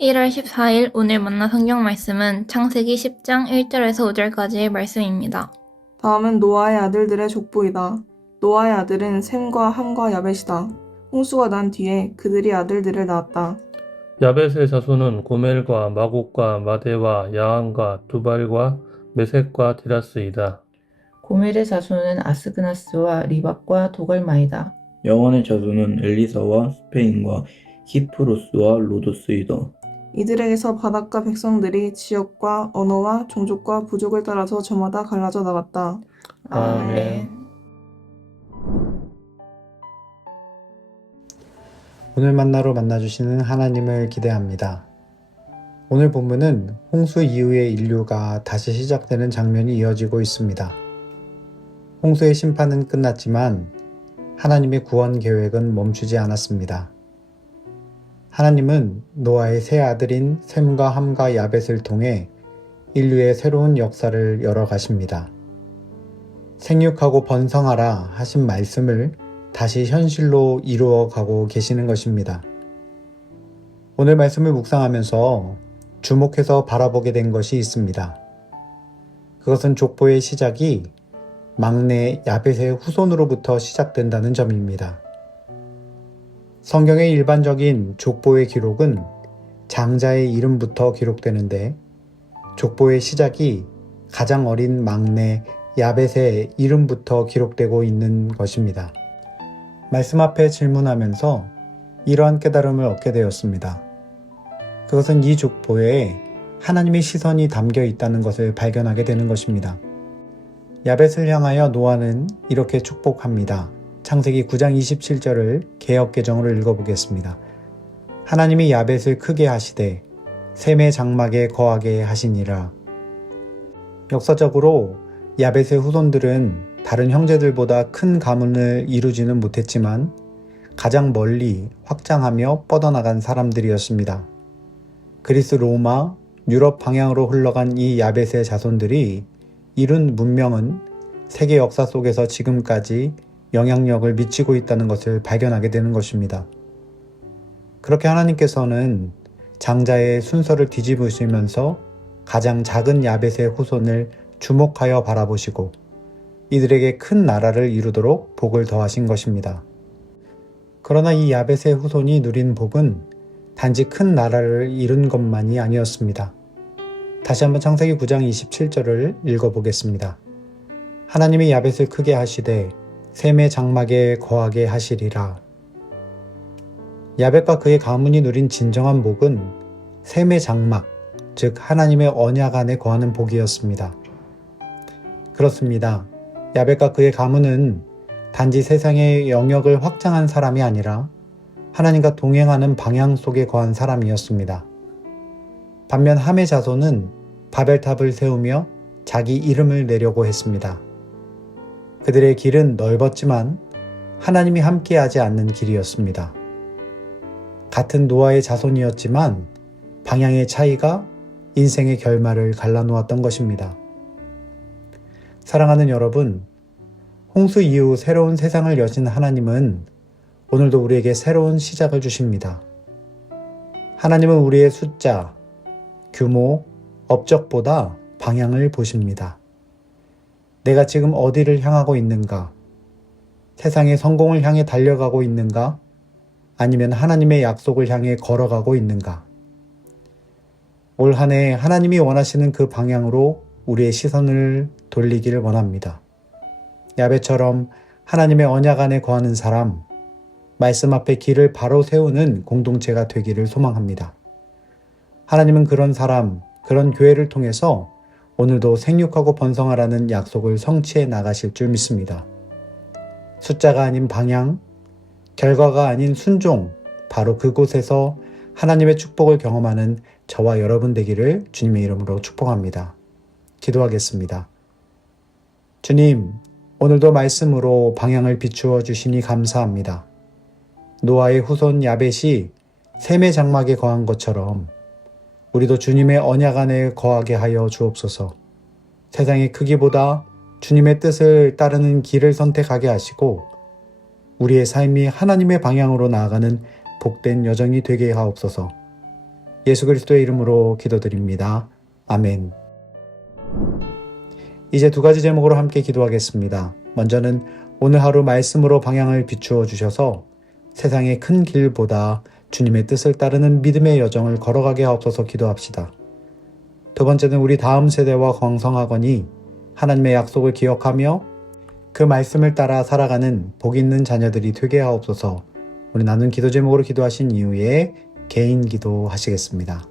1월 14일 오늘 만난 성경 말씀은 창세기 10장 1절에서 5절까지의 말씀입니다. 다음은 노아의 아들들의 족보이다. 노아의 아들은 셈과 함과 야벳이다. 홍수가 난 뒤에 그들이 아들들을 낳았다. 야벳의 자손은 고멜과 마곡과 마대와 야한과 두발과 메색과 디라스이다. 고멜의 자손은 아스그나스와 리박과 도갈마이다. 여원의 자손은 엘리사와 스페인과 히프로스와 로도스이다. 이들에게서 바닷가 백성들이 지역과 언어와 종족과 부족을 따라서 저마다 갈라져 나갔다. 아멘. 오늘 만나로 만나주시는 하나님을 기대합니다. 오늘 본문은 홍수 이후의 인류가 다시 시작되는 장면이 이어지고 있습니다. 홍수의 심판은 끝났지만 하나님의 구원 계획은 멈추지 않았습니다. 하나님은 노아의 세 아들인 셈과 함과 야벳을 통해 인류의 새로운 역사를 열어 가십니다. 생육하고 번성하라 하신 말씀을 다시 현실로 이루어 가고 계시는 것입니다. 오늘 말씀을 묵상하면서 주목해서 바라보게 된 것이 있습니다. 그것은 족보의 시작이 막내 야벳의 후손으로부터 시작된다는 점입니다. 성경의 일반적인 족보의 기록은 장자의 이름부터 기록되는데 족보의 시작이 가장 어린 막내 야벳의 이름부터 기록되고 있는 것입니다. 말씀 앞에 질문하면서 이러한 깨달음을 얻게 되었습니다. 그것은 이 족보에 하나님의 시선이 담겨 있다는 것을 발견하게 되는 것입니다. 야벳을 향하여 노아는 이렇게 축복합니다. 창세기 9장 27절을 개역 개정으로 읽어보겠습니다. 하나님이 야벳을 크게 하시되 셈의 장막에 거하게 하시니라. 역사적으로 야벳의 후손들은 다른 형제들보다 큰 가문을 이루지는 못했지만 가장 멀리 확장하며 뻗어나간 사람들이었습니다. 그리스 로마, 유럽 방향으로 흘러간 이 야벳의 자손들이 이룬 문명은 세계 역사 속에서 지금까지 영향력을 미치고 있다는 것을 발견하게 되는 것입니다. 그렇게 하나님께서는 장자의 순서를 뒤집으시면서 가장 작은 야벳의 후손을 주목하여 바라보시고 이들에게 큰 나라를 이루도록 복을 더하신 것입니다. 그러나 이 야벳의 후손이 누린 복은 단지 큰 나라를 이룬 것만이 아니었습니다. 다시 한번 창세기 9장 27절을 읽어보겠습니다. 하나님이 야벳을 크게 하시되 셈의 장막에 거하게 하시리라. 야벳과 그의 가문이 누린 진정한 복은 셈의 장막, 즉 하나님의 언약 안에 거하는 복이었습니다. 그렇습니다. 야벳과 그의 가문은 단지 세상의 영역을 확장한 사람이 아니라 하나님과 동행하는 방향 속에 거한 사람이었습니다. 반면 함의 자손은 바벨탑을 세우며 자기 이름을 내려고 했습니다. 그들의 길은 넓었지만 하나님이 함께하지 않는 길이었습니다. 같은 노아의 자손이었지만 방향의 차이가 인생의 결말을 갈라놓았던 것입니다. 사랑하는 여러분, 홍수 이후 새로운 세상을 여신 하나님은 오늘도 우리에게 새로운 시작을 주십니다. 하나님은 우리의 숫자, 규모, 업적보다 방향을 보십니다. 내가 지금 어디를 향하고 있는가? 세상의 성공을 향해 달려가고 있는가? 아니면 하나님의 약속을 향해 걸어가고 있는가? 올 한 해 하나님이 원하시는 그 방향으로 우리의 시선을 돌리기를 원합니다. 야베처럼 하나님의 언약 안에 거하는 사람, 말씀 앞에 길을 바로 세우는 공동체가 되기를 소망합니다. 하나님은 그런 사람, 그런 교회를 통해서 오늘도 생육하고 번성하라는 약속을 성취해 나가실 줄 믿습니다. 숫자가 아닌 방향, 결과가 아닌 순종, 바로 그곳에서 하나님의 축복을 경험하는 저와 여러분 되기를 주님의 이름으로 축복합니다. 기도하겠습니다. 주님, 오늘도 말씀으로 방향을 비추어 주시니 감사합니다. 노아의 후손 야벳이 셈의 장막에 거한 것처럼 우리도 주님의 언약 안에 거하게 하여 주옵소서. 세상의 크기보다 주님의 뜻을 따르는 길을 선택하게 하시고 우리의 삶이 하나님의 방향으로 나아가는 복된 여정이 되게 하옵소서. 예수 그리스도의 이름으로 기도드립니다. 아멘. 이제 두 가지 제목으로 함께 기도하겠습니다. 먼저는 오늘 하루 말씀으로 방향을 비추어 주셔서 세상의 큰 길보다 주님의 뜻을 따르는 믿음의 여정을 걸어가게 하옵소서 기도합시다. 두 번째는 우리 다음 세대와 광성하거니 하나님의 약속을 기억하며 그 말씀을 따라 살아가는 복 있는 자녀들이 되게 하옵소서 우리 나눈 기도 제목으로 기도하신 이후에 개인 기도 하시겠습니다.